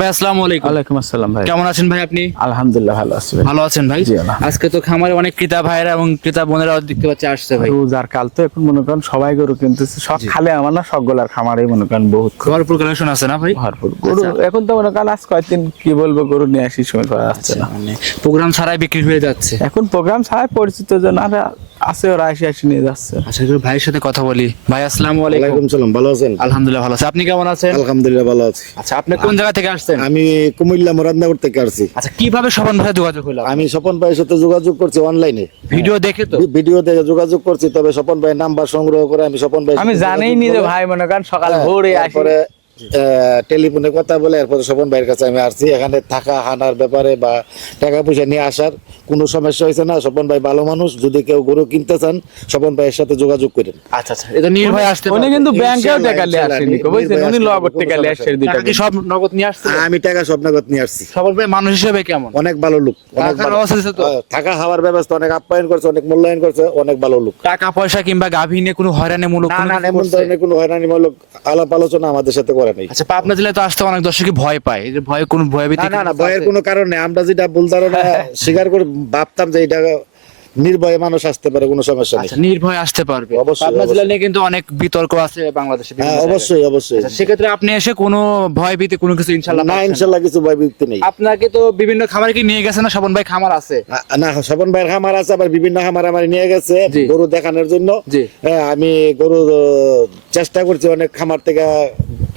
ভাই আসসালামু আলাইকুম। ওয়ালাইকুম আসসালাম ভাই। কেমন আছেন ভাই আপনি? আলহামদুলিল্লাহ ভালো আছি ভালো আছেন ভাই? আজকে তো খামারে অনেক ক্রেতা ভাইরা এবং ক্রেতা দেখতে পাচ্ছি আসছে ভাই। রোজার কাল তো এখন মনে করেন সবাই গরু কিনতেছে সব খালে আমার না সবগুলার খামারে মনে করেন বহুত ভরপুর কালেকশন আছে না ভাই? ভরপুর। গরু এখন তো মনে করেন আজ কয়েকদিন কি বলব গরু নিয়ে আসি সময় করা যাচ্ছে না। মানে প্রোগ্রাম ছাড়াই বিক্রি হয়ে যাচ্ছে। এখন প্রোগ্রাম ছাড়াই পরিচিত জন আর আছে ওরা আসি আসি নিয়ে যাচ্ছে। আচ্ছা একটু ভাইয়ের সাথে কথা বলি। ভাই আসসালামু আলাইকুম। সালাম ভালো আছেন? আলহামদুলিল্লাহ ভালো আছে। আপনি কেমন আছেন? আলহামদুলিল্লাহ ভালো আছি। আচ্ছা আপনি কোন জায়গা থেকে আসছেন? আমি কুমিল্লা মুরাদনগর থেকে আসছি। আচ্ছা কীভাবে স্বপন ভাই যোগাযোগ হলো? আমি স্বপন ভাইয়ের সাথে যোগাযোগ করছি অনলাইনে। ভিডিও দেখে তো? ভিডিও দেখে যোগাযোগ করছি তবে স্বপন ভাইয়ের নাম্বার সংগ্রহ করে আমি স্বপন ভাই আমি জানিই নি যে ভাই মনে করেন সকাল ভোরে আসি। টেলিফোনে কথা বলে এরপরে স্বপন ভাইয়ের কাছে আমি আসছি। এখানে থাকা হানার ব্যাপারে বা টাকা পয়সা নিয়ে আসার কোনো সমস্যা হয়েছে না। স্বপন ভাই ভালো মানুষ যদি কেউ গরু কিনতে চান স্বপন ভাইয়ের সাথে যোগাযোগ করেন। আচ্ছা আচ্ছা। এটা নির্ভয় আসতে উনি কিন্তু ব্যাংকেও টাকা নিয়ে আসেনি বুঝছেন? উনি নির্ভয় টাকা নিয়ে আসছে দুইটা কি সব নগদ নিয়ে আসছে? আমি টাকা সব নগদ নিয়ে আসছি। স্বপন ভাই মানুষ হিসেবে কেমন? অনেক ভালো লোক অনেক ভালো। ব্যবস্থা তো? থাকা খাওয়ার ব্যবস্থা অনেক আপ্যায়ন করছে অনেক মূল্যায়ন করছে অনেক ভালো লোক। টাকা পয়সা কিংবা গাভী নিয়ে কোনো হয়রানিমূলক না না এমন? ধরনের কোনো হয়রানিমূলক আলাপ আলোচনা আমাদের সাথে করে নাই আচ্ছা পাবনা জেলায় তো আসতে অনেক দর্শকই ভয় পায়। এই যে ভয় কোনো ভয় ভীতি না না ভয়ের কোনো কারণ নেই। আমরা যেটা ভুল ধারণা স্বীকার করে ভাবতাম যে এটা নির্ভয়ে মানুষ আসতে পারে কোনো সমস্যা নেই। আচ্ছা নির্ভয় আসতে পারবে। পাবনা জেলা নিয়ে কিন্তু অনেক বিতর্ক আছে বাংলাদেশে হ্যাঁ অবশ্যই অবশ্যই। আচ্ছা, সেক্ষেত্রে আপনি এসে কোনো ভয় ভীতি কোনো কিছু ইনশাল্লাহ না ইনশাল্লাহ কিছু ভয় বিক্তি নেই। আপনাকে তো বিভিন্ন খামার কি নিয়ে গেছে না? স্বপন ভাই খামার আছে। না স্বপন ভাইয়ের খামার আছে আবার বিভিন্ন খামার আমার নিয়ে গেছে। গরু দেখানোর জন্য। হ্যাঁ আমি গরু চেষ্টা করছি অনেক খামার থেকে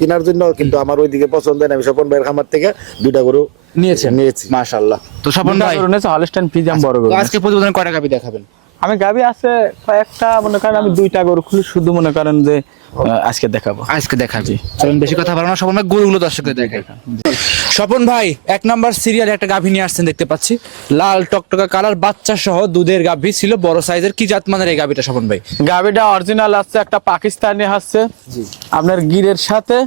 কেনার জন্য কিন্তু আমার ওইদিকে পছন্দ হয় না আমি স্বপন ভাইয়ের খামার থেকে দুইটা গরু নিয়েছেন? নিয়েছি। মাশাআল্লাহ। তো স্বপন ভাই হলস্টাইন ফ্রিজাম বড় গরু আজকে প্রতিবেদন কয়টা গাবি দেখাবেন? আমি গাবি আছে কয়েকটা মনে করেন আমি দুইটা গরু খুলে শুধু মনে করেন যে আজকে দেখাবো। আজকে দেখাবি। চলুন বেশি কথা বলব না সবাই ভাই গরুগুলো দর্শকদের দেখাই। স্বপন ভাই এক নাম্বার সিরিয়াল একটা গাভী নিয়ে আসছেন দেখতে পাচ্ছি। লাল টকটকা কালার বাচ্চা সহ দুধের গাভী ছিল বড় সাইজের কি জাত মানের এই গাভীটা স্বপন ভাই? গাভীটা অরিজিনাল আসছে একটা পাকিস্তানি আসছে আপনার গিরের সাথে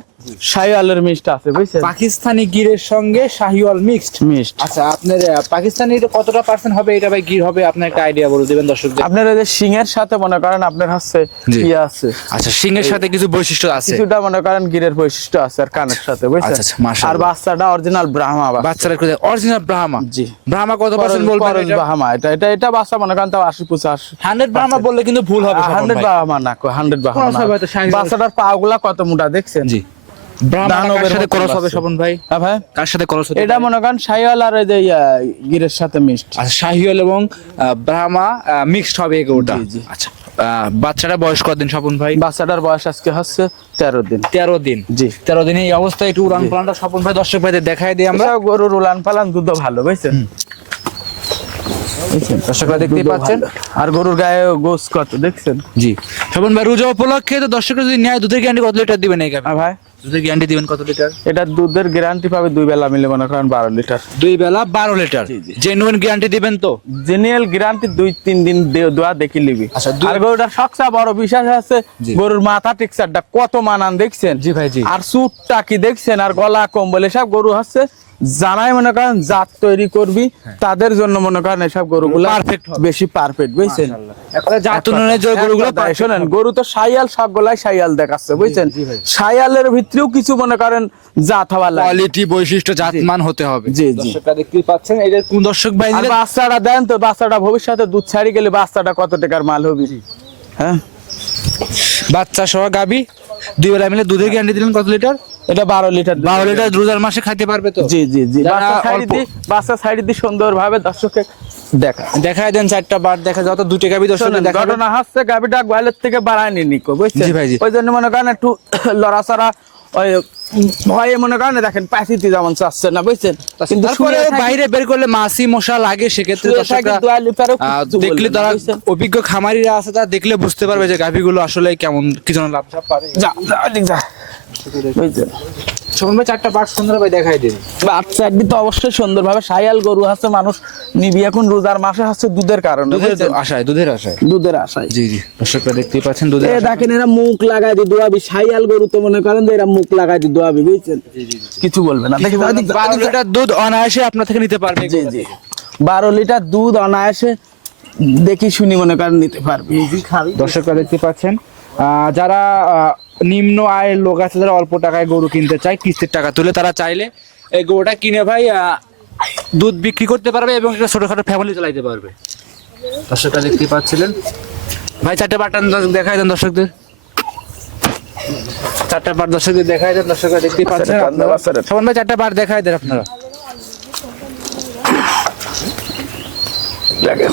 শাহিওয়ালের মিষ্টি আছে বুঝছেন? পাকিস্তানি গিরের সঙ্গে শাহিওয়াল মিক্সড মিষ্ট আচ্ছা আপনার পাকিস্তানি এটা কতটা পার্সেন্ট হবে? এটা ভাই গির হবে আপনার একটা আইডিয়া বলে দিবেন দর্শকদের। আপনার যে সিংহের সাথে মনে করেন আপনার হচ্ছে জি। ইয়ে আছে। আচ্ছা সিংহের সাথে কিছু বৈশিষ্ট্য আছে? কিছুটা মনে করেন গিরের বৈশিষ্ট্য আছে আর কানের সাথে বুঝছেন? আচ্ছা, আচ্ছা, মাশাআল্লাহ। আর বাচ্চাটা অরিজিনাল ব্রাহ্মা বাচ্চা। বাচ্চারা অরিজিনাল ব্রাহ্মা জি। ব্রাহ্মা কত পার্সেন্ট বলবেন ব্রাহ্মা এটা? এটা এটা বাচ্চা মনে করেন তাও আশি পঁচাশি হান্ড্রেড ব্রাহ্মা বললে কিন্তু ভুল হবে হান্ড্রেড ব্রাহ্মা না হান্ড্রেড ব্রাহ্মা বাচ্চাটার পা গুলা কত মোটা দেখছেন? জি। দানবের সাথে ক্রস হবে বাচ্চা। ভাই? হ্যাঁ ভাই। কার সাথে ক্রস হবে এটা মনে করেন শাহিওয়াল আর ওই যে গিরের সাথে আচ্ছা শাহিওয়াল এবং আহ, ব্রাহ্মা মিক্সড হবে জি। আচ্ছা বাচ্চাটা বয়স কতদিন স্বপন ভাই? বাচ্চাটার বয়স আজকে হচ্ছে তেরো দিন। তেরো দিন? জি। তেরো দিনে এই অবস্থায় একটু উড়ান প্লানটা স্বপন ভাই দর্শক ভাইদের দেখাই দিই আমরা। গরুর উলান পালান দুধ ভালো বুঝছেন? দর্শকরা দেখতেই পাচ্ছেন। আর গরুর গায়ে গোস কত দেখছেন? জি। স্বপন ভাই রোজা উপলক্ষে তো দর্শকরা যদি নেয় দুধের গ্যারান্টি কত লিটার দিবেন এই? হ্যাঁ ভাই। দুধের গ্যারান্টি দিবেন কত লিটার এটা দুধের গ্যারান্টি পাবে দুই বেলা মিলে মনে করেন বারো লিটার দুই বেলা বারো লিটার জেনুইন গ্যারান্টি দিবেন তো? গ্যারান্টি দুই তিন দিন দোয়া দেখি লিবি আচ্ছা, আর গরুটা সবচেয়ে বড় বিশ্বাস আছে গরুর মাথা টেক্সারটা কত মানান দেখছেন? জি ভাই, জি। আর সুটটা কি দেখছেন? আর গলা কম্বল সব গরু হচ্ছে জানাই মনে করেন জাত তৈরি করবি তাদের জন্য মনে করেন এসব গরুগুলো হ্যাঁ। হবে। বেশি পারফেক্ট বুঝছেন? যে গরুগুলো শোনেন গরু তো সাইয়াল সবগুলাই সাইয়াল দেখাচ্ছে বুঝছেন? সাইয়ালের ভিতরেও কিছু মনে করেন জাত হওয়ার লাগে। কোয়ালিটি বৈশিষ্ট্য জাতমান হতে হবে। জি, জি। দেখতেই পাচ্ছেন যে কোন দর্শক ভাই বাচ্চাটা দেন তো বাচ্চাটা ভবিষ্যতে দুধ ছাড়ি গেলে বাচ্চাটা কত টাকার মাল হবে? হ্যাঁ? বাচ্চা সহ গাবি দুই বেলা মিলে দুধের গ্যারান্টি দিলেন কত লিটার? এটা বারো লিটার বারো লিটার আর মাসে খাইতে পারবে তো? জি জি জি। বাচ্চা সাইড অল্প- দি বাচ্চা সাইড দি সুন্দর ভাবে দর্শককে দেখা। দেখায় দেন চারটা বার দেখা যত দর্শক ঘটনা গাবিটা গোয়ালের থেকে বাড়ায় নি বুঝছেন? ওই জন্য মনে করেন একটু লড়াচড়া ওই ভয়ে মনে করেন দেখেন প্যাসিতে যেমন চাচ্ছে না বুঝছেন? তারপরে বাইরে বের করলে মাছি মশা লাগে সেক্ষেত্রে দেখলে তারা? অভিজ্ঞ খামারিরা আছে তারা দেখলে বুঝতে পারবে যে গাভিগুলো আসলে কেমন কি জন্য লাভ যা। বুঝছেন শোভন ভাই চারটা বাট সুন্দর ভাই দেখাই দিন। বাচ্চা একদিন তো অবশ্যই সুন্দরভাবে। সায়াল গরু আছে মানুষ নিবি। এখন রোজার মাসে হচ্ছে দুধের কারণে দুধের আশায় দুধের আশায়। দুধের আশায়। জি জি। দর্শকরা দেখতেই পাচ্ছেন দুধের এ দেখেন এরা মুখ লাগাই দোয়াবি গরু তো মনে করেন যে এরা মুখ লাগাই দি দোয়াবি বুঝছেন? কিছু বলবে না। বারো লিটার দুধ অনায়াসে আপনার থেকে নিতে পারবে। জি জি। বারো লিটার দুধ অনায়াসে দেখি শুনি মনে করেন নিতে পারবে। দর্শকরা দেখতে পাচ্ছেন আহ, যারা নিম্ন আয়ের লোক আছে যারা অল্প টাকায় গরু কিনতে চায় কিস্তির টাকা তুলে তারা চাইলে এই গরুটা কিনে ভাই দুধ বিক্রি করতে পারবে এবং একটা ছোটখাটো ফ্যামিলি চালাইতে পারবে। দর্শকরা দেখতে পাচ্ছিলেন? ভাই চারটে পাটান দেখাই দেন দর্শকদের। চারটা পাট দর্শকদের দেখাই দেন দর্শকরা দেখতে পাচ্ছেন। শোভন ভাই চারটা পাট দেখাই দেন আপনারা। দেখেন।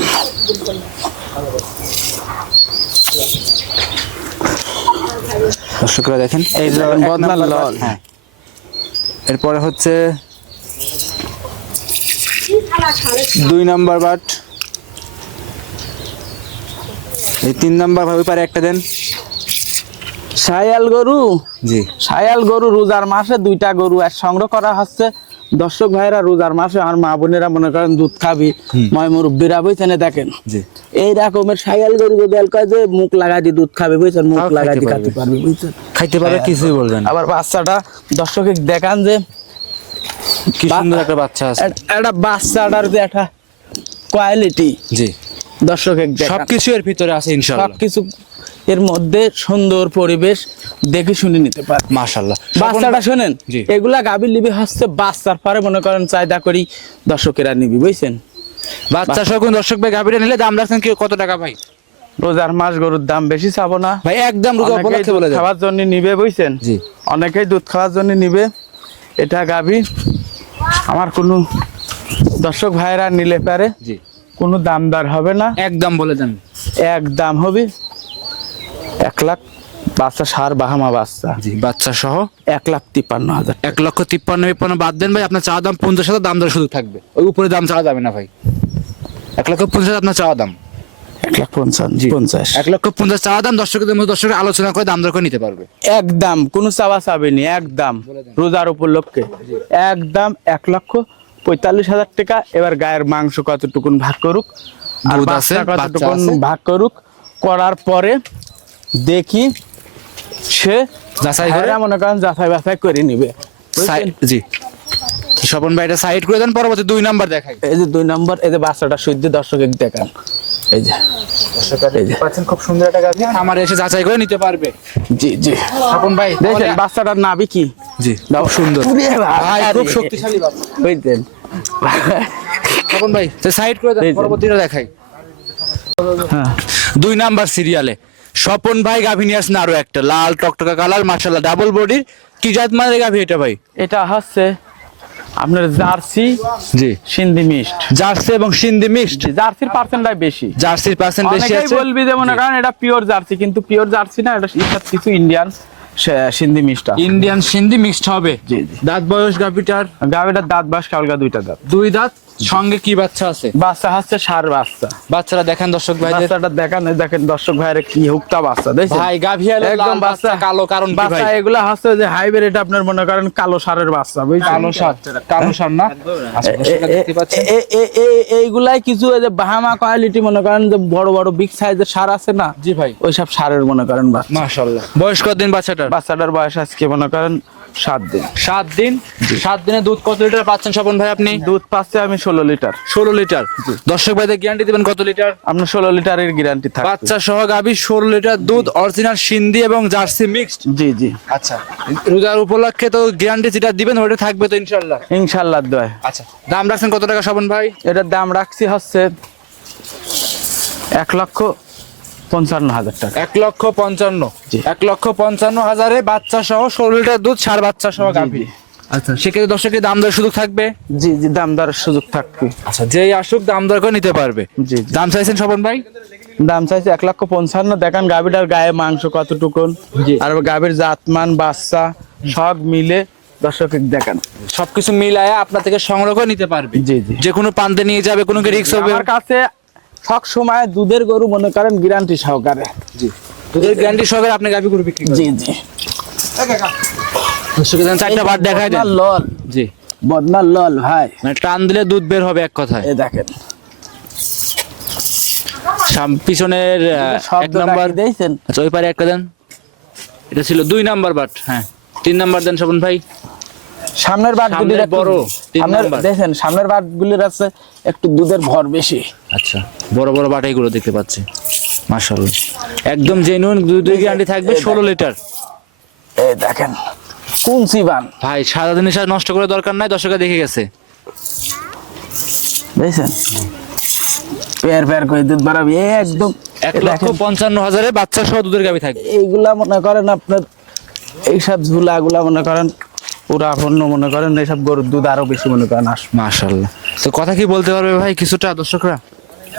দর্শকরা দেখেন এই লাল। হ্যাঁ। এরপরে হচ্ছে দুই নাম্বার বাট। এই তিন নাম্বার ভাবে পারে একটা দেন। সায়াল গরু? জি। সায়াল গরু রোজার মাসে দুইটা গরু এক সংগ্রহ করা হচ্ছে। দর্শক ভাইরা রোজার মাসে আর মা বোনেরা মনে করেন দুধ খাবি ময় মুরব্বীরা বুঝছেন দেখেন? এই রকমের সায়াল গরু যদি কয় যে মুখ লাগাই দিয়ে দুধ খাবে বুঝছেন? মুখ লাগাই খাইতে দিয়ে পারবে। খাতে পারবে বুঝছেন? খাইতে পারে কিছুই বলবেন আবার বাচ্চাটা দর্শকে দেখান যে কি সুন্দর একটা বাচ্চা আছে। একটা বাচ্চাটার যে একটা কোয়ালিটি জি। দর্শকে সবকিছু এর ভিতরে আছে ইনশাআল্লাহ। সবকিছু এর মধ্যে সুন্দর পরিবেশ দেখে শুনে নিতে পারে মাশাআল্লাহ। বাচ্চাটা শোনেন এগুলা গাভীর লিবি হচ্ছে বাচ্চার পরে মনে করেন চাহিদা করি দর্শকেরা নিবি বুঝছেন? বাচ্চা সহ কোন দর্শক ভাই গাভীটা নিলে দাম রাখছেন কি কত টাকা ভাই? রোজার মাস গরুর দাম বেশি চাবো না। ভাই একদম খাওয়ার জন্য নিবে বুঝছেন? জি। অনেকেই দুধ খাওয়ার জন্য নিবে। এটা গাভী। আমার কোনো দর্শক ভাইরা নিলে পারে। জি। কোনো দামদার হবে না। একদম বলে দেন। এক দাম হবে। এক লাখ বাচ্চা সার বাহামা বাচ্চা। জি বাচ্চা সহ? এক লাখ তিপ্পান্ন হাজার এক লক্ষ তিপ্পান্ন তিপ্পান্ন বাদ দেন ভাই আপনার চা দাম পঞ্চাশ হাজার দাম দর শুধু থাকবে। ওই উপরে দাম চাওয়া যাবে না ভাই। এক লক্ষ পঞ্চাশ হাজার আপনার চাওয়া দাম। এক লাখ পঞ্চান্ন পঞ্চাশ। এক লক্ষ পঞ্চাশ চাওয়া দাম দর্শকদের মধ্যে দর্শকের আলোচনা করে দাম দর করে নিতে পারবে। একদম কোনো চাওয়া চাবেনি একদম। রোজার উপলক্ষে। একদম এক লক্ষ পঁয়তাল্লিশ হাজার টাকা। এবার গায়ের মাংস কতটুকুন ভাগ করুক আর বাচ্চা কতটুকুন ভাগ করুক করার পরে দেখি সে যাচাই করে? মনে করেন যাচাই বাছাই করে নিবে? জি। স্বপন ভাই এটা সাইড করে দেন পরবর্তী দুই নাম্বার দেখাই। এই যে দুই নম্বর এই যে বাচ্চাটা সহ্য দর্শক দেখান। এই যে পাচ্ছেন খুব সুন্দর একটা গাভী। আমার এসে যাচাই করে নিতে পারবে। জি জি। স্বপন ভাই দেখেন বাচ্চাটার নাবি কি? জি খুব সুন্দর। ভাই খুব শক্তিশালী বাচ্চা বুঝছেন? স্বপন ভাই সাইড করে দেন। পরবর্তীটা দেখাই। হ্যাঁ। দুই নাম্বার সিরিয়ালে। স্বপন ভাই গাভী নিয়ে আসছেন আরও একটা। লাল টকটকা কালার মার্শাল্লাহ ডাবল বডির কি জাত মানের গাভী এটা ভাই? এটা হচ্ছে আপনার জার্সি জি। সিন্ধি মিষ্ট। জার্সি এবং সিন্ধি মিক্সড জার্সির পার্সেন্টটাই বেশি। জার্সির পার্সেন্ট বেশি আছে? বলবি যে মনে করেন এটা পিওর জার্সি কিন্তু পিওর জার্সি না এটা কিছু ইন্ডিয়ান সিন্ধি মিষ্টা ইন্ডিয়ান সিন্ধি মিক্সড হবে। দাঁত বয়স গাভীটার? গাভিটার দাঁত বাস কালকা দুইটা দাঁত। দুই দাঁত? সঙ্গে কি বাচ্চা আছে? বাচ্চা হচ্ছে সার বাচ্চা। বাচ্চারা দেখেন দর্শক ভাইদের। বাচ্চাটা দেখান দেখেন দর্শক ভাইয়ের কি হুকতা বাচ্চা দেখছেন? ভাই গাভী হলো একদম বাচ্চা কালো কারণ বাচ্চা ভাই? এগুলা হচ্ছে যে হাইব্রিড আপনার মনে করেন কালো সারের বাচ্চা বুঝছেন? কালো সার কালো সার না? আচ্ছা, এইগুলাই কিছু যে বাহামা কোয়ালিটি মনে করেন যে বড় বড় বিগ সাইজের সার আছে না? জি ভাই। ওইসব সারের মনে করেন বাচ্চা। মাশাআল্লাহ। বয়স কতদিন বাচ্চাটার? বাচ্চাটার বয়স আজকে মনে করেন সাত দিন। সাত দিন? সাত দিনে দুধ কত লিটার পাচ্ছেন স্বপন ভাই আপনি? দুধ পাচ্ছে আমি ষোলো লিটার। ষোলো লিটার। দর্শক ভাইদের গ্যারান্টি দিবেন কত লিটার? আপনার ষোলো লিটারের গ্যারান্টি থাকবে। বাচ্চা সহ গাভী ষোলো লিটার দুধ অরিজিনাল সিন্ধি এবং জার্সি মিক্সড জি জি। আচ্ছা। রোজার উপলক্ষে তো গ্যারান্টি যেটা দিবেন ওটা থাকবে তো ইনশাল্লাহ ইনশাল্লাহ দয়। আচ্ছা। দাম রাখছেন কত টাকা স্বপন ভাই? এটার দাম রাখছি হচ্ছে এক লক্ষ পঞ্চান্ন হাজার টাকা। এক লক্ষ পঞ্চান্ন। জি। এক লক্ষ পঞ্চান্ন হাজারে বাচ্চা সহ ষোলো লিটার দুধ সার বাচ্চা সহ গাভী। আচ্ছা। সেক্ষেত্রে দর্শকের দাম দর সুযোগ থাকবে? জি জি দাম দরের সুযোগ থাকবে। আচ্ছা যেই আসুক দাম দর করে নিতে পারবে। জি। দাম চাইছেন স্বপন ভাই? দাম চাইছে এক লক্ষ পঞ্চান্ন। দেখেন গাভীটার গায়ে মাংস কতটুকুন। জি। আর গাভীর জাতমান বাচ্চা সব মিলে দর্শক দেখান। সবকিছু মিলায় আপনার থেকে সংগ্রহ করে নিতে পারবে। জি, জি। যে কোনো প্রান্তে নিয়ে যাবে কোনো রিক্স হবে? আমার কাছে সব সময় দুধের গরু মনে করেন গ্যারান্টি সহকারে। জি। দুধের গ্যারান্টি সহকারে আপনি গাভী গরু বিক্রি করেন? জি জি। দর্শকের জন্য চারটা বার দেখায় দেন। লল। জি। বদনার লল ভাই। মানে টান দিলে দুধ বের হবে এক কথায়। এ দেখেন। সাম- পিছনের এক নাম্বার। দিয়েছেন আচ্ছা ওই পারে একটা দেন। এটা ছিল দুই নাম্বার বাট হ্যাঁ। তিন নাম্বার দেন শোভন ভাই। সামনের বাট গুলির সামনের বড়, সামনের দেখেন সামনের বাট গুলির আছে একটু দুধের ভর বেশি। আচ্ছা বড় বড় বাটাই গুলো দেখতে পাচ্ছি। মাশাআল্লাহ। একদম জেনুইন দুধের গ্যারান্টি থাকবে ষোলো লিটার। এই দেখেন কোন সিবান? ভাই সারা জিনিস আর নষ্ট করে দরকার নাই দর্শকরা দেখে গেছে। বুঝছেন পেয়ার পেয়ার করে দুধ বাড়াবি একদম এক লক্ষ পঞ্চান্ন হাজারে বাচ্চা সহ দুধের গাবি থাকবে। এইগুলা মনে করেন আপনার এইসব ঝুলা গুলা মনে করেন পুরা পণ্য মনে করেন এইসব গরুর দুধ আরও বেশি মনে করেন আস মাশাল্লাহ তো কথা কি বলতে পারবে ভাই কিছুটা দর্শকরা?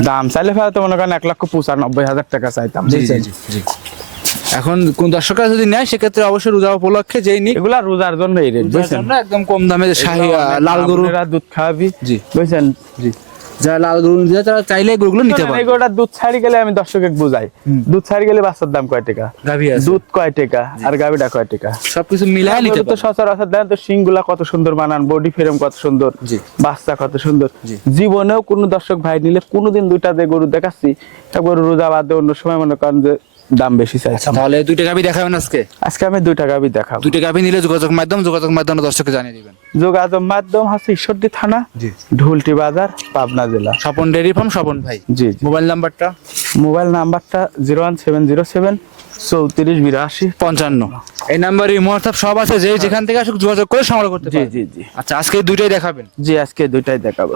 দাম চাইলে ভাই তো মনে করেন এক লক্ষ পঁচানব্বই হাজার টাকা চাইতাম? এখন কোন দর্শকরা যদি নেয় সেক্ষেত্রে অবশ্যই রোজা উপলক্ষে যেই নিক। এগুলা রোজার জন্য এই রেট বুঝছেন? একদম কম দামে শাহী লাল গরু। দুধ খাওয়াবি জি। বুঝছেন? যারা লাল গরু নিতে তারা চাইলে গরুগুলো নিতে পারে এই দুধ ছাড়ি গেলে আমি দর্শকে বুঝাই। দুধ ছাড়ি গেলে বাচ্চার দাম কয় টাকা? গাভী আছে। দুধ কয় টাকা আর গাভীটা কয় টাকা? সবকিছু মিলায় নিতে পারে তো সচরাচর দেন তো শিংগুলা কত সুন্দর বানান বডি ফ্রেম কত সুন্দর জি। বাচ্চা কত সুন্দর। জীবনেও কোনো দর্শক ভাই নিলে কোনোদিন দুইটা যে গরু দেখাচ্ছি গরু রোজা বাদ অন্য সময় মনে করেন যে দাম বেশি চাইছে। তাহলে দুইটা গাভি দেখাবেন আজকে? আজকে আমি দুইটা গাভি দেখাবো। দুইটা গাভি নিলে যোগাযোগ মাধ্যম যোগাযোগ মাধ্যমে দর্শককে জানিয়ে দিবেন। যোগাযোগ মাধ্যম হচ্ছে ঈশ্বরদী থানা ঢুলটি বাজার পাবনা জেলা। স্বপন ডেয়ারি ফার্ম স্বপন ভাই। জি মোবাইল নাম্বারটা? মোবাইল নাম্বারটা zero one seven zero seven চৌত্রিশ বিরাশি। পঞ্চান্ন। এই নাম্বারে হোয়াটসঅ্যাপ সব আছে যে যেখান থেকে আসুক যোগাযোগ করে সংগ্রহ করতে জি জি জি। আচ্ছা আজকে দুইটাই দেখাবেন? জি আজকে দুইটাই দেখাবো।